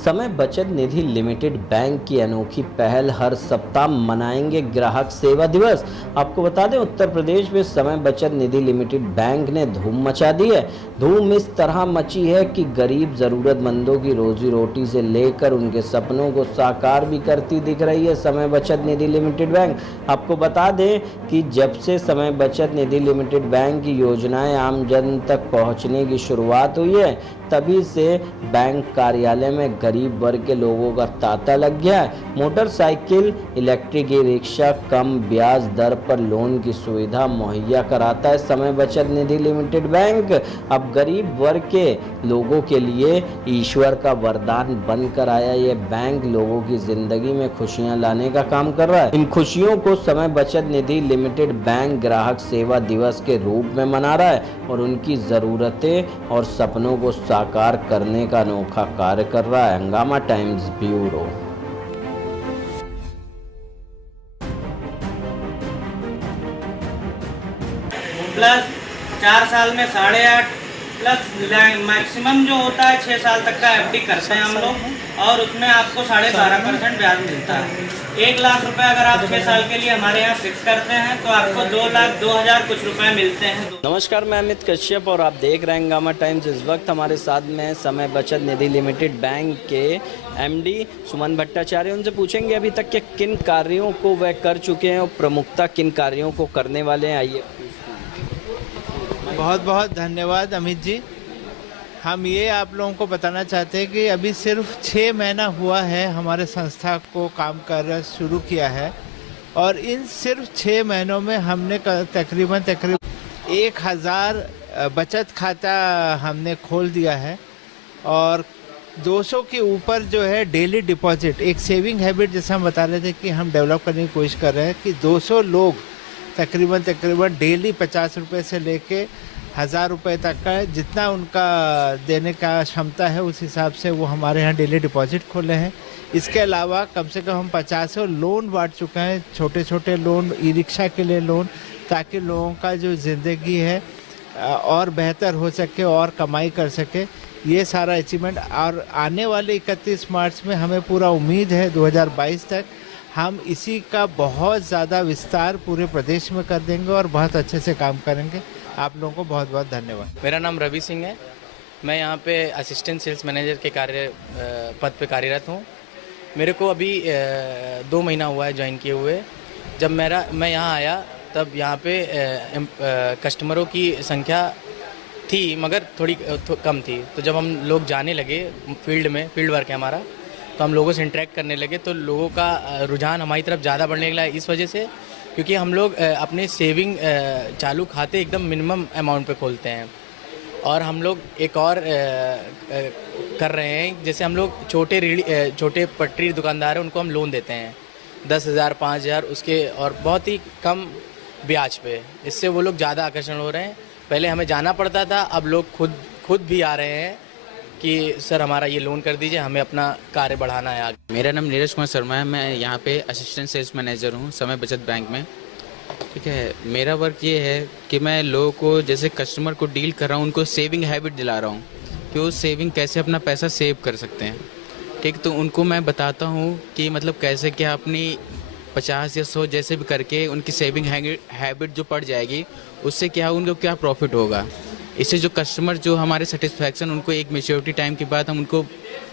समय बचत निधि limited bank की अनोखी पहल, हर सप्ताह मनाएंगे ग्राहक सेवा दिवस। आपको बता दें, उत्तर प्रदेश में समय बचत निधि लिमिटेड बैंक ने धूम मचा दी है। धूम इस तरह मची है कि गरीब जरूरतमंदों की रोजी रोटी से लेकर उनके सपनों को साकार भी करती दिख रही है समय बचत निधि लिमिटेड बैंक। आपको बता दें कि जब से समय बचत निधि लिमिटेड बैंक की योजनाएं आम जन तक पहुंचने की शुरुआत हुई है, तभी से बैंक कार्यालय में गरीब वर्ग के लोगों का तांता लग गया है। मोटरसाइकिल, इलेक्ट्रिक ई रिक्शा, कम ब्याज दर पर लोन की सुविधा मुहैया कराता है समय बचत निधि लिमिटेड बैंक। अब गरीब वर्ग के लोगों के लिए ईश्वर का वरदान बनकर आया ये बैंक लोगों की जिंदगी में खुशियां लाने का काम कर रहा है। इन खुशियों को समय बचत निधि लिमिटेड बैंक ग्राहक सेवा दिवस के रूप में मना रहा है और उनकी जरूरतें और सपनों को साकार करने का अनोखा कार्य कर रहा है। हंगामा टाइम्स ब्यूरो। प्लस 4 साल में 8.5 प्लस मैक्सिमम जो होता है 6 साल तक का एफडी करते हैं हम लोग, और उसमें आपको 12.5% ब्याज मिलता है। 1 लाख रुपए अगर आप 6 साल के लिए हमारे यहाँ फिक्स करते हैं तो आपको 2,02,000 कुछ रुपए मिलते हैं। नमस्कार, मैं अमित कश्यप और आप देख रहे हैं हंगामा टाइम्स। इस वक्त हमारे साथ में समय बचत निधि लिमिटेड बैंक के एमडी सुमन भट्टाचार्य। उनसे पूछेंगे अभी तक के किन कार्यों को वह कर चुके हैं और प्रमुखता किन कार्यों को करने वाले हैं। आइए। बहुत बहुत धन्यवाद अमित जी। हम ये आप लोगों को बताना चाहते हैं कि अभी सिर्फ 6 महीना हुआ है हमारे संस्था को काम कर शुरू किया है, और इन सिर्फ 6 महीनों में हमने तकरीबन 1,000 बचत खाता हमने खोल दिया है, और 200 के ऊपर जो है डेली डिपॉजिट, एक सेविंग हैबिट जैसा हम बता रहे थे कि हम डेवलप करने की कोशिश कर रहे हैं कि 200 लोग तकरीबन डेली 50 रुपये से लेके 1,000 रुपये तक का जितना उनका देने का क्षमता है उस हिसाब से वो हमारे यहाँ डेली डिपॉजिट खोले हैं। इसके अलावा कम से कम हम 50 लोन बांट चुके हैं, छोटे छोटे लोन, ई रिक्शा के लिए लोन, ताकि लोगों का जो ज़िंदगी है और बेहतर हो सके और कमाई कर सके। ये सारा अचीवमेंट, और आने वाले 31 मार्च में हमें पूरा उम्मीद है 2022 तक हम इसी का बहुत ज़्यादा विस्तार पूरे प्रदेश में कर देंगे और बहुत अच्छे से काम करेंगे। आप लोगों को बहुत बहुत धन्यवाद। मेरा नाम रवि सिंह है। मैं यहाँ पे असिस्टेंट सेल्स मैनेजर के पद पे कार्यरत हूँ। मेरे को अभी 2 महीना हुआ है ज्वाइन किए हुए। जब मैं यहाँ आया तब यहाँ पे कस्टमरों की संख्या थी मगर थोड़ी कम थी। तो जब हम लोग जाने लगे फील्ड वर्क है हमारा, तो हम लोगों से इंटरेक्ट करने लगे तो लोगों का रुझान हमारी तरफ ज़्यादा बढ़ने लगा। इस वजह से क्योंकि हम लोग अपने सेविंग चालू खाते एकदम मिनिमम अमाउंट पे खोलते हैं, और हम लोग एक और कर रहे हैं, जैसे हम लोग छोटे पटरी दुकानदार हैं उनको हम लोन देते हैं 10,000 5,000 उसके, और बहुत ही कम ब्याज पे। इससे वो लोग ज़्यादा आकर्षण हो रहे हैं। पहले हमें जाना पड़ता था, अब लोग खुद भी आ रहे हैं कि सर हमारा ये लोन कर दीजिए, हमें अपना कार्य बढ़ाना है आगे। मेरा नाम नीरज कुमार शर्मा है। मैं यहाँ पे असिस्टेंट सेल्स मैनेजर हूँ समय बचत बैंक में। ठीक है, मेरा वर्क ये है कि मैं लोगों को, जैसे कस्टमर को डील कर रहा हूँ, उनको सेविंग हैबिट दिला रहा हूँ कि वो सेविंग कैसे अपना पैसा सेव कर सकते हैं। ठीक, तो उनको मैं बताता हूँ कि मतलब कैसे क्या अपनी 50 या 100 जैसे भी करके उनकी सेविंग हैबिट जो पड़ जाएगी, उससे क्या उनको क्या प्रॉफिट होगा। इससे जो कस्टमर जो हमारे सेटिस्फैक्शन, उनको एक मैच्योरिटी टाइम के बाद हम उनको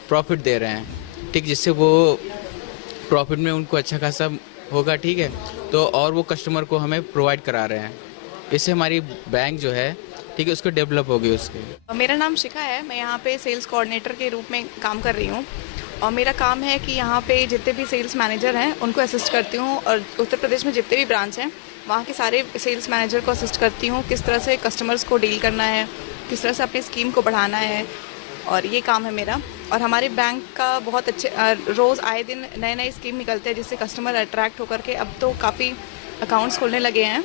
प्रॉफिट दे रहे हैं। ठीक, जिससे वो प्रॉफिट में उनको अच्छा खासा होगा। ठीक है, तो और वो कस्टमर को हमें प्रोवाइड करा रहे हैं। इससे हमारी बैंक जो है, ठीक है, उसको डेवलप होगी उसके। मेरा नाम शिखा है। मैं यहाँ पे सेल्स कोऑर्डिनेटर के रूप में काम कर रही हूँ, और मेरा काम है कि यहाँ पे जितने भी सेल्स मैनेजर हैं उनको असिस्ट करती हूँ, और उत्तर प्रदेश में जितने भी ब्रांच हैं वहाँ के सारे सेल्स मैनेजर को असिस्ट करती हूँ, किस तरह से कस्टमर्स को डील करना है, किस तरह से अपनी स्कीम को बढ़ाना है, और ये काम है मेरा। और हमारे बैंक का बहुत अच्छे रोज़ आए दिन नए स्कीम निकलते हैं जिससे कस्टमर अट्रैक्ट होकर के अब तो काफ़ी अकाउंट्स खोलने लगे हैं।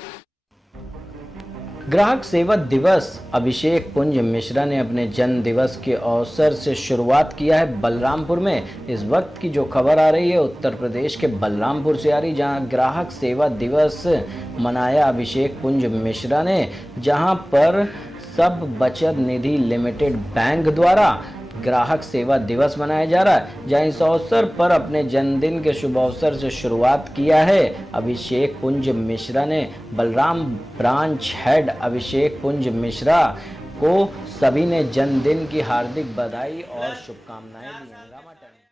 ग्राहक सेवा दिवस अभिषेक पुंज मिश्रा ने अपने जन्म दिवस के अवसर से शुरुआत किया है बलरामपुर में। इस वक्त की जो खबर आ रही है उत्तर प्रदेश के बलरामपुर से आ रही, जहां ग्राहक सेवा दिवस मनाया अभिषेक पुंज मिश्रा ने, जहां पर सब बचत निधि लिमिटेड बैंक द्वारा ग्राहक सेवा दिवस मनाया जा रहा है, जहां इस अवसर पर अपने जन्मदिन के शुभ अवसर से शुरुआत किया है। अभिषेक पुंज मिश्रा ने बलराम ब्रांच हेड अभिषेक पुंज मिश्रा को सभी ने जन्मदिन की हार्दिक बधाई और शुभकामनाएं दी।